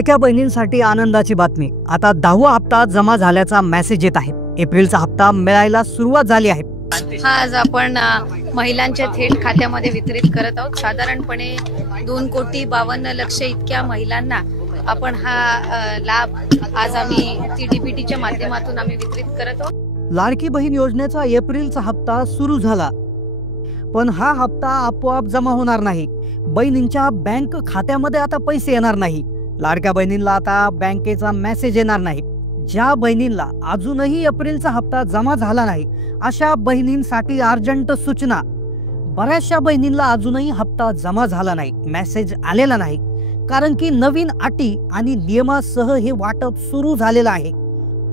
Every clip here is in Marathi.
लाडक्या बहिणींसाठी आनंदाची बातमी। आता 10वा हप्ता जमा झाल्याचा मेसेज येत आहे। एप्रिलचा हप्ता मिळायला सुरुवात झाली आहे। हा आज आपण महिलांच्या थेट खात्यामध्ये वितरित करत आहोत। साधारणपणे 2,52,00,000 इतक्या महिलांना आपण हा लाभ आज आम्ही TDBTच्या माध्यमातून आम्ही वितरित करत आहोत। लाडकी बहीण योजनेचा एप्रिलचा हप्ता सुरू झाला, पण हा हप्ता आपोआप जमा होणार नाही। बहिणींच्या बँक खात्यामध्ये आता पैसे येणार नाही। लाडक्या बहिणींना आता बँकेचा मेसेज येणार नाही। ज्या बहिणींना अजूनही एप्रिलचा हप्ता जमा झाला नाही अशा बहिणींसाठी अर्जंट सूचना। बऱ्याचशा बहिणींना अजूनही हप्ता जमा झाला नाही, मेसेज आलेला नाही, कारण की नवीन अटी आणि नियमासह हे वाटप सुरू झालेलं आहे।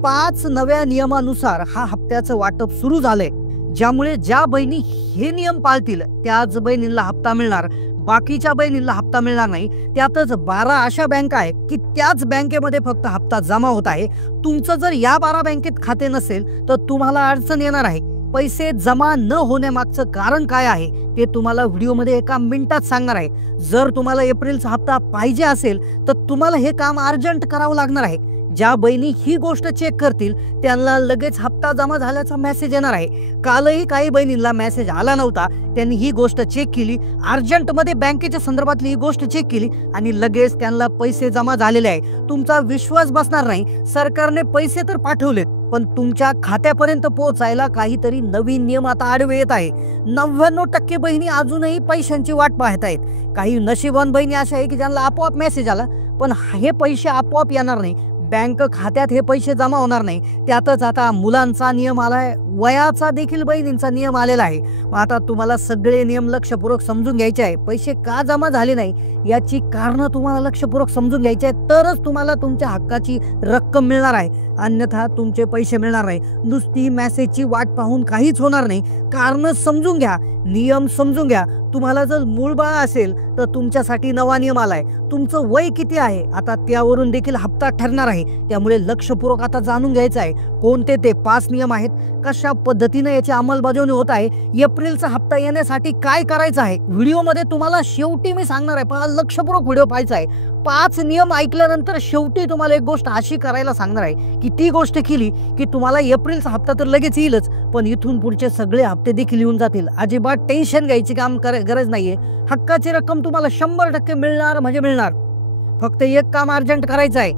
5 नव्या नियमानुसार हा हप्त्याचं वाटप सुरू झालंय, ज्यामुळे ज्या बहिणी हे नियम पाळतील त्याच बहिणींना हप्ता मिळणार, बाकीच्या बहिणींना हप्ता मिळणार नाही। त्यातच 12 अशा बँका आहेत की त्याच बँकेमध्ये फक्त हप्ता जमा होत आहे। तुमचं जर या 12 बँकेत खाते नसेल तर तुम्हाला अडचण येणार आहे। पैसे जमा न होण्यामागचं कारण काय आहे ते तुम्हाला व्हिडिओमध्ये एका मिनिटात सांगणार आहे। जर तुम्हाला एप्रिलचा हप्ता पाहिजे असेल तर तुम्हाला हे काम अर्जंट करावं लागणार आहे। ज्या बहिणी ही गोष्ट चेक करतील त्यांना लगेच हप्ता जमा झाल्याचा मेसेज येणार आहे। कालही काही बहिणींना मेसेज आला नव्हता, त्यांनी ही गोष्ट चेक केली, अर्जंटमध्ये बँकेच्या संदर्भातली ही गोष्ट चेक केली आणि लगेच त्यांना पैसे जमा झालेले आहे। तुमचा विश्वास बसणार नाही, सरकारने पैसे तर पाठवलेत पण तुमच्या खात्यापर्यंत पोहोचायला काहीतरी नवीन नियम आता आडवे येत आहे। 99% बहिणी अजूनही पैशांची वाट पाहत आहेत। काही नशिबवान बहिणी अशा आहे की ज्यांना आपोआप मेसेज आला, पण हे पैसे आपोआप येणार नाही, बँक खात्यात हे पैसे जमा होणार नाही। त्यातच आता मुलांचा नियम आलाय, वयाचा देखील बहिणींचा नियम आलेला आहे। आता तुम्हाला सगळे नियम लक्षपूर्वक समजून घ्यायचे आहे। पैसे का जमा झाले नाही याची कारणं तुम्हाला लक्षपूर्वक समजून घ्यायची आहेत, तरच तुम्हाला तुमच्या हक्काची रक्कम मिळणार आहे, अन्यथा तुमचे पैसे मिळणार नाही। नुसती मेसेजची वाट पाहून काहीच होणार नाही। कारण समजून घ्या, नियम समजून घ्या। तुम्हाला जर मूलबाळ असेल तर तुमच्यासाठी नवा नियम आलाय। तुमचं वय किती आहे आता त्यावरून देखील हप्ता ठरणार आहे, त्यामुळे लक्षपूर्वक आता जाणून घ्यायचं आहे कोणते ते 5 नियम आहेत, कशा पद्धतीने याची अंमलबजावणी होत आहे, एप्रिलचा हप्ता येण्यासाठी काय करायचं आहे। व्हिडिओमध्ये तुम्हाला शेवटी मी सांगणार आहे, पहा लक्षपूर्वक व्हिडिओ पाहायचा आहे। 5 नियम ऐकल्यानंतर शेवटी तुम्हाला एक गोष्ट अशी करायला सांगणार आहे की ती गोष्ट केली की तुम्हाला एप्रिलचा हप्ता तर लगेच येईलच, पण इथून पुढचे सगळे हप्ते देखील येऊन जातील। अजिबात टेन्शन घ्यायची गरज नाहीये। हक्काची रक्कम तुम्हाला 100% मिळणार म्हणजे मिळणार। फक्त एक काम अर्जंट करायचं आहे,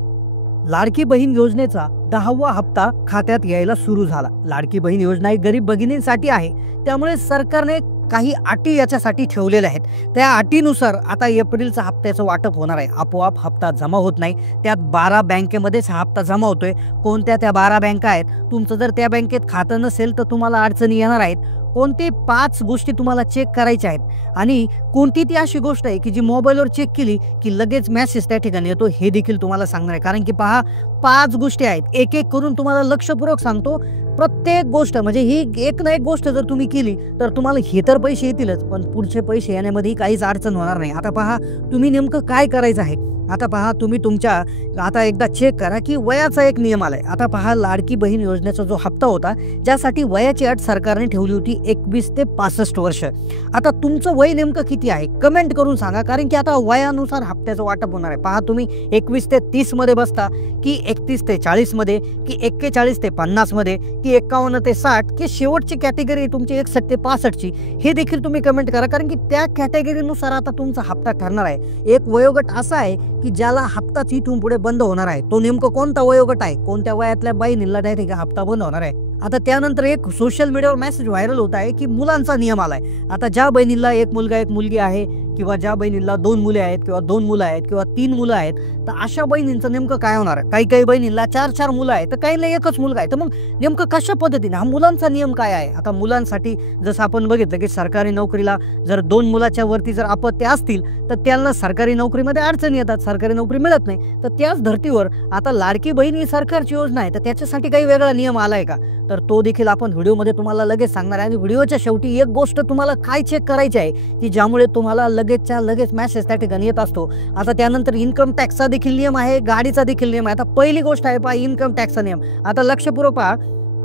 लाडकी बहीण योजनेचा 10वा हप्ता खात्यात यायला सुरू झाला। लाडकी बहीण योजना ही गरीब भगिनींसाठी आहे, त्यामुळे सरकारने काही अटी याच्यासाठी ठेवलेल्या आहेत। त्या अटीनुसार आता एप्रिलचा हप्त्याचं वाटप होणार आहे। आपोआप हप्ता जमा होत नाही, त्यात 12 बँकेमध्येच हा हप्ता जमा होतोय। कोणत्या त्या 12 बँका आहेत, तुमचं जर त्या बँकेत खातं नसेल तर तुम्हाला अडचणी येणार आहेत। कोणते 5 गोष्टी तुम्हाला चेक करायच्या आहेत आणि कोणती ती अशी गोष्ट आहे की जी मोबाईलवर चेक केली की लगेच मेसेज त्या ठिकाणी येतो, हे देखील तुम्हाला सांगणार आहे। कारण की पहा 5 गोष्टी आहेत, एक एक करून तुम्हाला लक्षपूर्वक सांगतो। प्रत्येक गोष्ट म्हणजे ही एक ना एक गोष्ट जर तुम्ही केली तर तुम्हाला हे तर पैसे येतीलच, पण पुढचे पैसे येण्यामध्ये काहीच अडचण होणार नाही। आता पहा तुम्ही नेमकं काय करायचं आहे। आता पहा तुम्ही तुमच्या आता एकदा चेक करा की वयाचा एक नियम आलाय। आता पहा लाडकी बहीण योजनेचा जो हप्ता होता ज्यासाठी वयाची अट सरकारने ठेवली होती 21 ते 65 वर्ष। आता तुमचं वय नेमकं किती आहे कमेंट करून सांगा, कारण की आता वयानुसार हप्त्याचं वाटप होणार आहे। पहा तुम्ही 21 ते 30 मध्ये बसता की 31 ते 40 मध्ये की 41 ते 50 मध्ये की 51 ते 60 की शेवटची कॅटेगरी तुमची 61 ते 65 ची, हे देखील तुम्ही कमेंट करा, कारण की त्या कॅटेगरीनुसार आता तुमचा हप्ता ठरणार आहे। एक वयोगट असा आहे की ज्याला हप्ताच इथून पुढे बंद होणार आहे, तो नेमकं कोणता वयोगट आहे, कोणत्या वयातल्या बहिणीला डायरेक्ट हप्ता बंद होणार आहे। आता त्यानंतर एक सोशल मीडियावर मेसेज व्हायरल होत आहे की मुलांचा नियम आलाय। आता ज्या बहिणीला एक मुलगा एक मुलगी आहे किंवा ज्या बहिणीला 2 मुले आहेत किंवा 2 मुलं आहेत किंवा 3 मुलं आहेत, तर अशा बहिणींचं नेमकं काय होणार आहे। काही काही बहिणींना 4-4 मुलं आहेत, तर काहींना एकच मुलगा आहे, तर मग नेमकं कशा पद्धतीने हा मुलांचा नियम काय आहे। आता मुलांसाठी जसं आपण बघितलं की सरकारी नोकरीला जर 2 मुलाच्या वरती जर अपत्य असतील तर त्यांना सरकारी नोकरीमध्ये अडचणी येतात, सरकारी नोकरी मिळत नाही। तर त्याच धर्तीवर आता लाडकी बहीण ही सरकारची योजना आहे, तर त्याच्यासाठी काही वेगळा नियम आलाय का, तर तो देखील आपण व्हिडिओमध्ये तुम्हाला लगेच सांगणार आहे। आणि व्हिडिओच्या शेवटी एक गोष्ट तुम्हाला काय चेक करायची आहे की ज्यामुळे तुम्हाला लगेचच्या लगेच मेसेज त्या ठिकाणी येत असतो। आता त्यानंतर इन्कम टॅक्सचा देखील नियम आहे, गाडीचा देखील नियम आहे। आता पहिली गोष्ट आहे पहा इन्कम टॅक्सचा नियम। आता लक्षपूर्वक पहा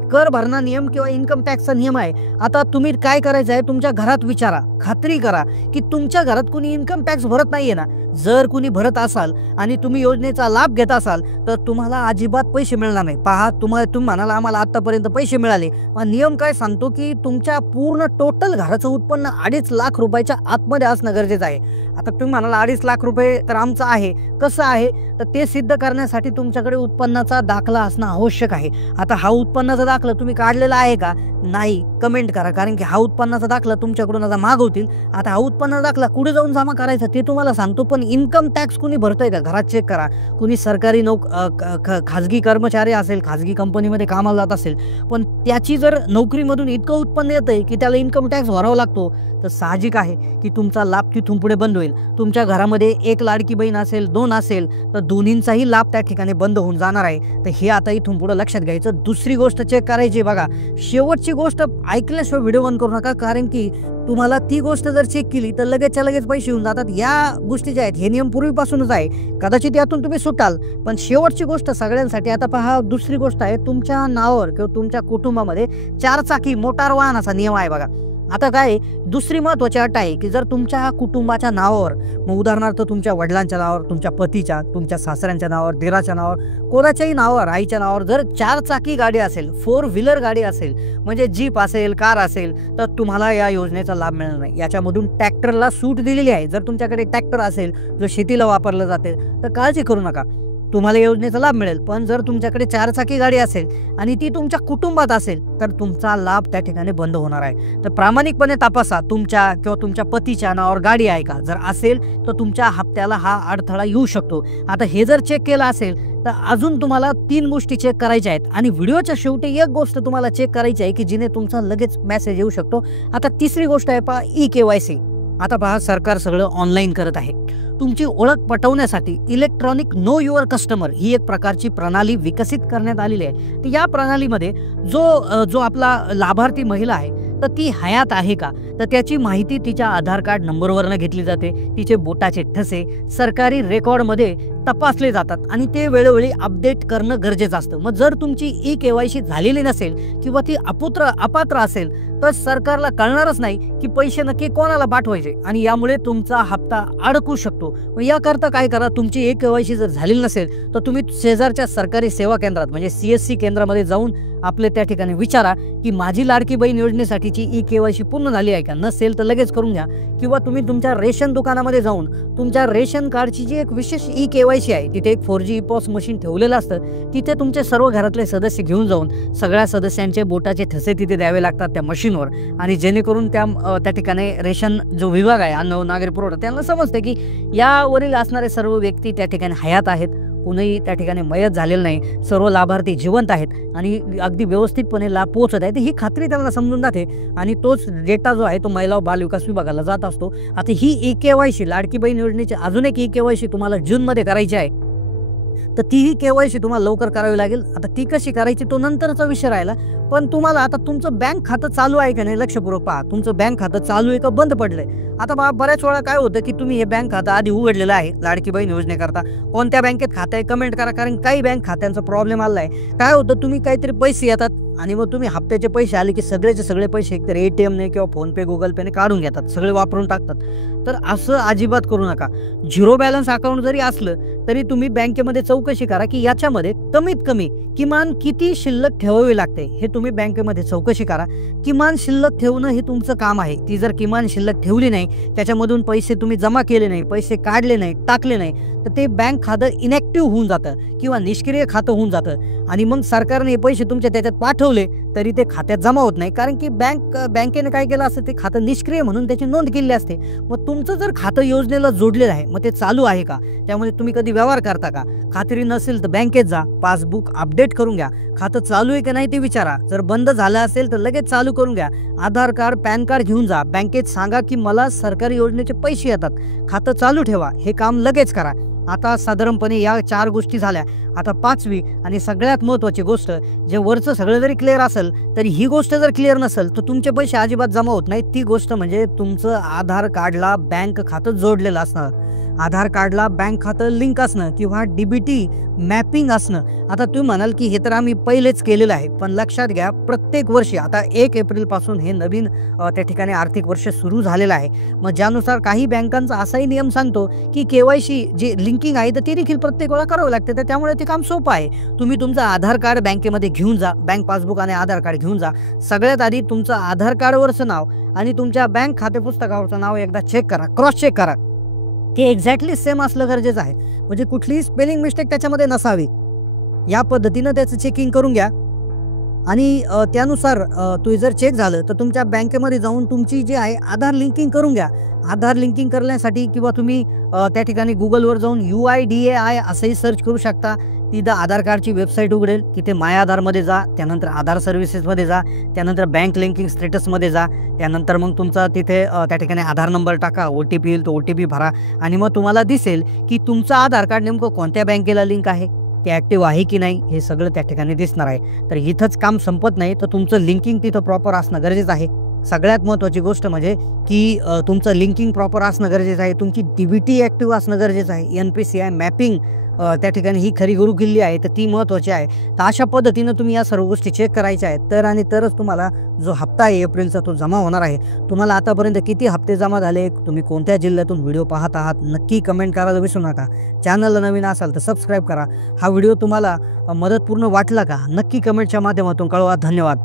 कर भरणा नियम किंवा इन्कम टॅक्सचा नियम आहे. आता तुम्ही काय करायचं आहे, तुमच्या घरात विचारा, खात्री करा की तुमच्या घरात कुणी इन्कम टॅक्स भरत नाहीये ना. जर कुणी भरत असाल आणि तुम्ही योजनेचा लाभ घेत असाल तर तुम्हाला अजिबात पैसे मिळणार नाही. पहा, तुम्ही म्हणाला आम्हाला आतापर्यंत पैसे मिळाले, पण नियम काय सांगतो की तुमच्या पूर्ण टोटल घराचं उत्पन्न 2.5 लाख रुपयाच्या आतमध्ये असणं गरजेचं आहे. आता तुम्ही म्हणाला 2.5 लाख रुपये तर आमचं आहे, कसं आहे, तर ते सिद्ध करण्यासाठी तुमच्याकडे उत्पन्नाचा दाखला असणं आवश्यक आहे. आता हा उत्पन्नाचा दाखला तुम्ही काढलेला आहे का? नाही, कमेंट करा, कारण की हा उत्पन्नाचा दाखला तुमच्याकडून आता मागवतील. आता हा उत्पन्नाचा दाखला कुठे जाऊन जमा करायचा ते तुम्हाला सांगतो, पण इन्कम टॅक्स कुणी भरतंय का घरात चेक करा. कुणी सरकारी खाजगी कर्मचारी असेल, खाजगी कंपनीमध्ये कामाला जात असेल, पण त्याची जर नोकरीमधून इतकं उत्पन्न येतंय की त्याला इन्कम टॅक्स भरावा लागतो, तर साहजिक आहे की तुमचा लाभ तिथून पुढे बंद होईल. तुमच्या घरामध्ये 1 लाडकी बहीण असेल, 2 असेल, तर दोन्हींचाही लाभ त्या ठिकाणी बंद होऊन जाणार आहे. तर हे आता इथून पुढे लक्षात घ्यायचं. दुसरी गोष्ट चेक करायची बघा, शेवटची गोष्ट ऐकल्याशिवाय व्हिडिओ बंद करू नका, कारण की तुम्हाला ती गोष्ट जर चेक केली तर लगेचच्या लगेच पैसे येऊन जातात. या गोष्टी ज्या आहेत हे नियम पूर्वीपासूनच आहे, कदाचित यातून तुम्ही सुटाल, पण शेवटची गोष्ट सगळ्यांसाठी. आता पहा, दुसरी गोष्ट आहे, तुमच्या नावावर किंवा तुमच्या कुटुंबामध्ये 4 चाकी मोटार वाहनाचा नियम आहे बघा. आता काय, दुसरी महत्वाची अट आहे की जर तुमच्या कुटुंबाच्या नावावर, मग उदाहरणार्थ तुमच्या वडिलांच्या नावावर, तुमच्या पतीच्या, तुमच्या सासऱ्यांच्या नावावर, दिराच्या नावावर, कोणाच्याही नावावर, आईच्या नावावर जर 4 चाकी गाडी असेल, 4 व्हीलर गाडी असेल, म्हणजे जीप असेल, कार असेल, तर तुम्हाला या योजनेचा लाभ मिळणार नाही. याच्यामधून ट्रॅक्टरला सूट दिलेली आहे. जर तुमच्याकडे ट्रॅक्टर असेल जो शेतीला वापरलं जाते तर काळजी करू नका, तुम्हाला योजनेचा लाभ मिळेल. पण जर तुमच्याकडे 4 चाकी गाडी असेल आणि ती तुमच्या कुटुंबात असेल तर तुमचा लाभ त्या ठिकाणी बंद होणार आहे. तर प्रामाणिकपणे तपासा, तुमच्या किंवा तुमच्या पतीच्या नावावर गाडी आहे का. जर असेल तर तुमच्या हप्त्याला हा अडथळा येऊ शकतो. आता हे जर चेक केलं असेल तर अजून तुम्हाला 3 गोष्टी चेक करायच्या आहेत, आणि व्हिडिओच्या शेवटी एक गोष्ट तुम्हाला चेक करायची आहे की जिने तुमचा लगेच मेसेज येऊ शकतो. आता तिसरी गोष्ट आहे पहा, EKYC. आता पहा, सरकार सगळं ऑनलाईन करत आहे. तुमची ओळख पटवण्यासाठी इलेक्ट्रॉनिक नो युअर कस्टमर ही एक प्रकारची प्रणाली विकसित करण्यात आलेली आहे. तर या प्रणालीमध्ये जो आपला लाभार्थी महिला आहे तर ती हयात आहे का, तर त्याची माहिती तिच्या आधार कार्ड नंबरवरनं घेतली जाते. तिचे बोटाचे ठसे सरकारी रेकॉर्डमध्ये तपासले जातात आणि ते वेळोवेळी अपडेट करणं गरजेचं असतं. मग जर तुमची EKYC झालेली नसेल किंवा ती अपात्र असेल तर सरकारला कळणारच नाही की पैसे नक्की कोणाला पाठवायचे, आणि यामुळे तुमचा हप्ता अडकू शकतो. मग याकरता काय करा, तुमची EKYC जर झालेली नसेल तर तुम्ही शेजारच्या सरकारी सेवा केंद्रात म्हणजे CSC केंद्रामध्ये जाऊन आपले त्या ठिकाणी विचारा की माझी लाडकी बहीण योजनेसाठीची EKYC पूर्ण झाली आहे का. नसेल तर लगेच करून घ्या, किंवा तुम्ही तुमच्या रेशन दुकानामध्ये जाऊन तुमच्या रेशन कार्डची जी एक विशेष EKYC आहे, तिथे एक 4G POS मशीन ठेवलेलं असतं, तिथे तुमचे सर्व घरातले सदस्य घेऊन जाऊन सगळ्या सदस्यांचे बोटाचे ठसे तिथे द्यावे लागतात त्या मशीनवर, आणि जेणेकरून त्या ठिकाणी रेशन जो विभाग आहे, अन्न व नागरी पुरवठा, त्यांना समजते की यावरील असणारे सर्व व्यक्ती त्या ठिकाणी हयात आहेत, कोणीही त्या ठिकाणी मयत झालेलं नाही, सर्व लाभार्थी जिवंत आहेत आणि अगदी व्यवस्थितपणे लाभ पोहोचत आहे. ही खात्री त्यांना समजून जाते आणि तोच डेटा जो आहे तो महिला व बाल विकास विभागाला जात असतो. आता ही EKYC लाडकी बहीण योजनेची अजून एक EKYC तुम्हाला जूनमध्ये करायची आहे, तर तीही KYC तुम्हाला लवकर करावी लागेल. आता ती कशी करायची तो नंतरचा विषय राहिला, पण तुम्हाला आता तुमचं बँक खातं चालू आहे का नाही लक्षपूर्वक पहा. तुमचं बँक खातं चालू आहे का बंद पडलंय. आता बऱ्याच वेळा काय होतं की तुम्ही हे बँक खातं आधी उघडलेलं आहे लाडकी बहीण योजनेकरता, कोणत्या बँकेत खातं आहे कमेंट करा, कारण काही बँक खात्यांचा प्रॉब्लेम आला आहे. काय होतं, तुम्ही काहीतरी पैसे येतात आणि मग तुम्ही हप्त्याचे पैसे आले की सगळेचे सगळे पैसे एकतर ATMने किंवा फोनपे गुगल पेने काढून घेतात, सगळे वापरून टाकतात. तर असं अजिबात करू नका. 0 बॅलन्स अकाउंट जरी असलं तरी तुम्ही बँकेमध्ये चौकशी करा की याच्यामध्ये कमीत कमी किमान किती शिल्लक ठेवावी लागते हे तुम्ही बँकेमध्ये चौकशी करा. किमान शिल्लक ठेवणं हे तुमचं काम आहे. ती जर किमान शिल्लक ठेवली नाही, त्याच्यामधून पैसे तुम्ही जमा केले नाही, पैसे काढले नाही, टाकले नाही, तर ते बँक खातं इनॅक्टिव्ह होऊन जातं किंवा निष्क्रिय खातं होऊन जातं, आणि मग सरकारने हे पैसे तुमच्या त्याच्यात पाठवले तरी ते खात्यात जमा होत नाही, कारण की बँकेने काय केलं असतं, ते खातं निष्क्रिय म्हणून त्याची नोंद केली असते. मग तुमचं जर खातं योजनेला जोडलेलं आहे, मग ते चालू आहे का, त्यामध्ये तुम्ही कधी व्यवहार करता का, खात्री नसेल तर बँकेत जा, पासबुक अपडेट करून घ्या, खातं चालू आहे की नाही ते विचारा. जर बंद झालं असेल तर लगेच चालू करून घ्या. आधार कार्ड, पॅन कार्ड घेऊन जा, बँकेत सांगा की मला सरकारी योजनेचे पैसे येतात, खातं चालू ठेवा, हे काम लगेच करा. आता साधारणपणे या 4 गोष्टी झाल्या. आता 5वी आणि सगळ्यात महत्त्वाची गोष्ट, जे वरचं सगळं जरी क्लिअर असेल तरी ही गोष्ट जर क्लिअर नसेल तर तुमचे पैसे अजिबात जमा होत नाही. ती गोष्ट म्हणजे तुमचं आधार कार्डला बँक खातं जोडलेलं असणार. आधार कार्डला बँक खातं लिंक असणं किंवा DBT मॅपिंग असणं. आता तुम्ही म्हणाल की हे तर आम्ही पहिलेच केलेलं आहे, पण लक्षात घ्या प्रत्येक वर्षी आता 1 एप्रिलपासून हे नवीन त्या ठिकाणी आर्थिक वर्ष सुरू झालेलं आहे. मग ज्यानुसार काही बँकांचा असाही नियम सांगतो की KYC जे लिंकिंग आहे तर ते देखील प्रत्येक वेळा करावं लागतं. तर त्यामुळे ते काम सोपं आहे. तुम्ही तुमचं आधार कार्ड बँकेमध्ये घेऊन जा, बँक पासबुक आणि आधार कार्ड घेऊन जा. सगळ्यात आधी तुमचं आधार कार्डवरचं नाव आणि तुमच्या बँक खाते पुस्तकावरचं नाव एकदा चेक करा, क्रॉस चेक करा. ते एक्झॅक्टली सेम असलं गरजेचं आहे, म्हणजे कुठलीही स्पेलिंग मिस्टेक त्याच्यामध्ये नसावी. या पद्धतीनं त्याचं चेकिंग करून घ्या आणि त्यानुसार ते जर चेक झालं तर तुमच्या बँकेमध्ये जाऊन तुमची जी आहे आधार लिंकिंग करून घ्या. आधार लिंकिंग करण्यासाठी किंवा तुम्ही त्या ठिकाणी गुगलवर जाऊन UIDAI असंही सर्च करू शकता. तिथं आधार कार्डची वेबसाईट उघडेल. तिथे माय आधारमध्ये जा, त्यानंतर आधार सर्व्हिसेसमध्ये जा, त्यानंतर बँक लिंकिंग स्टेटसमध्ये जा, त्यानंतर मग तुमचा तिथे त्या ठिकाणी आधार नंबर टाका, OTP येईल, तो OTP भरा आणि मग तुम्हाला दिसेल की तुमचं आधार कार्ड नेमकं कोणत्या बँकेला लिंक आहे, ते ॲक्टिव्ह आहे की नाही, हे सगळं त्या ठिकाणी दिसणार आहे. तर इथंच काम संपत नाही, तर तुमचं लिंकिंग तिथं प्रॉपर असणं गरजेचं आहे. सगळ्यात महत्त्वाची गोष्ट म्हणजे की तुमचं लिंकिंग प्रॉपर असणं गरजेचं आहे. तुमची DBT ॲक्टिव्ह असणं गरजेचं आहे. NPCI मॅपिंग त्या ठिकाणी ही खरी गुरुकिल्ली आहे, तर ती महत्त्वाची आहे. तर अशा पद्धतीनं तुम्ही या सर्व गोष्टी चेक करायच्या आहेत, तर आणि तरच तुम्हाला जो हप्ता आहे एप्रिलचा तो जमा होणार आहे. तुम्हाला आतापर्यंत किती हप्ते जमा झाले, तुम्ही कोणत्या जिल्ह्यातून व्हिडिओ पाहत आहात, नक्की कमेंट करायला विसरू नका. चॅनलला नवीन असाल तर सबस्क्राईब करा. हा व्हिडिओ तुम्हाला मदतपूर्ण वाटला का, नक्की कमेंटच्या माध्यमातून कळवा. धन्यवाद.